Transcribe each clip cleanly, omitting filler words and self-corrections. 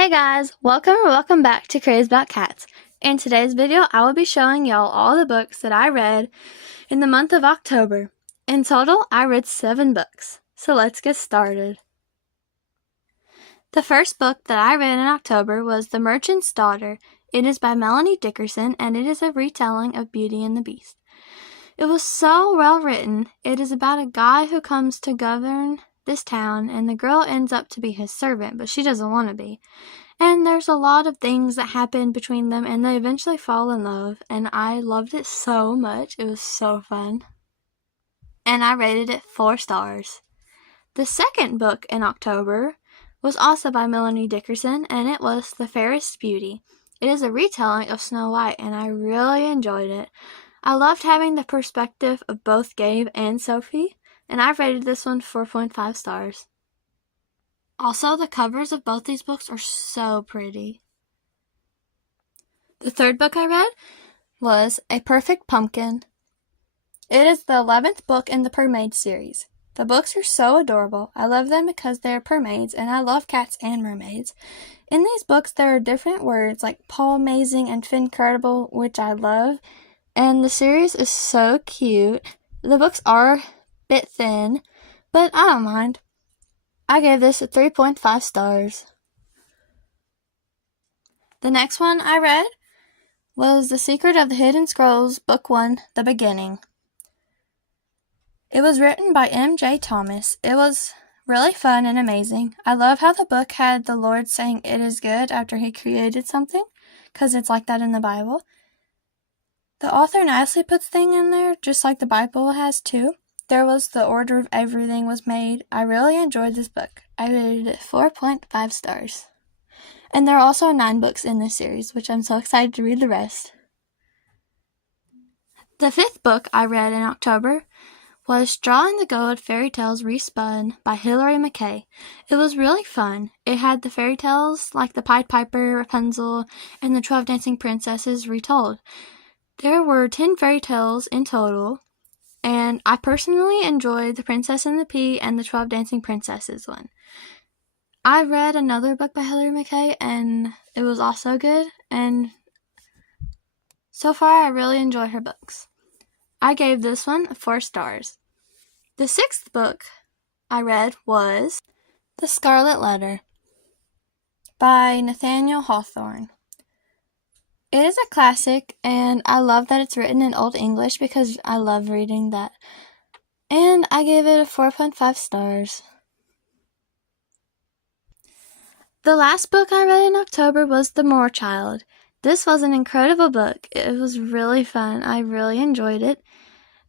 Hey guys, welcome back to Craze About Cats. In today's video, I will be showing y'all all the books that I read in the month of October. In total, I read 7 books. So let's get started. The first book that I read in October was The Merchant's Daughter. It is by Melanie Dickerson and it is a retelling of Beauty and the Beast. It was so well written. It is about a guy who comes to govern this town and the girl ends up to be his servant, but she doesn't want to be. And there's a lot of things that happen between them and they eventually fall in love, and I loved it so much. It was so fun. And I rated it 4 stars. The second book in October was also by Melanie Dickerson and it was The Fairest Beauty. It is a retelling of Snow White and I really enjoyed it. I loved having the perspective of both Gabe and Sophie, and I rated this one 4.5 stars. Also, the covers of both these books are so pretty. The third book I read was A Perfect Pumpkin. It is the 11th book in the Mermaid series. The books are so adorable. I love them because they are mermaids, and I love cats and mermaids. In these books, there are different words like Paw-mazing and Fincredible, which I love, and the series is so cute. The books are a bit thin, but I don't mind. I gave this a 3.5 stars. The next one I read was The Secret of the Hidden Scrolls, Book 1, The Beginning. It was written by M.J. Thomas. It was really fun and amazing. I love how the book had the Lord saying it is good after he created something, because it's like that in the Bible. The author nicely puts things in there, just like the Bible has too. There was the order of everything was made. I really enjoyed this book. I rated it 4.5 stars. And there are also 9 books in this series, which I'm so excited to read the rest. The 5th book I read in October was Straw in the Gold Fairy Tales Respun by Hilary McKay. It was really fun. It had the fairy tales like the Pied Piper, Rapunzel, and the 12 Dancing Princesses retold. There were 10 fairy tales in total, and I personally enjoyed The Princess and the Pea and the 12 Dancing Princesses one. I read another book by Hilary McKay and it was also good, and so far I really enjoy her books. I gave this one 4 stars. The 6th book I read was The Scarlet Letter by Nathaniel Hawthorne. It is a classic, and I love that it's written in Old English because I love reading that. And I gave it a 4.5 stars. The last book I read in October was The Moor Child. This was an incredible book. It was really fun. I really enjoyed it.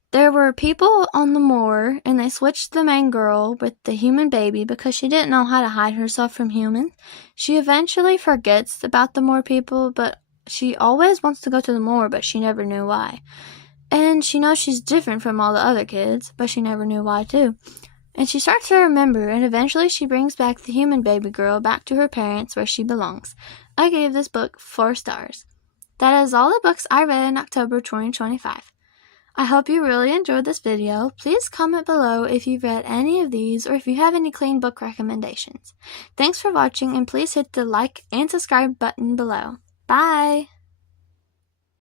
There were people on the moor, and they switched the main girl with the human baby because she didn't know how to hide herself from humans. She eventually forgets about the moor people, but she always wants to go to the moor, but she never knew why. And she knows she's different from all the other kids, but she never knew why too. And she starts to remember, and eventually she brings back the human baby girl back to her parents where she belongs. I gave this book 4 stars. That is all the books I read in October 2025. I hope you really enjoyed this video. Please comment below if you've read any of these or if you have any clean book recommendations. Thanks for watching, and please hit the like and subscribe button below. Bye!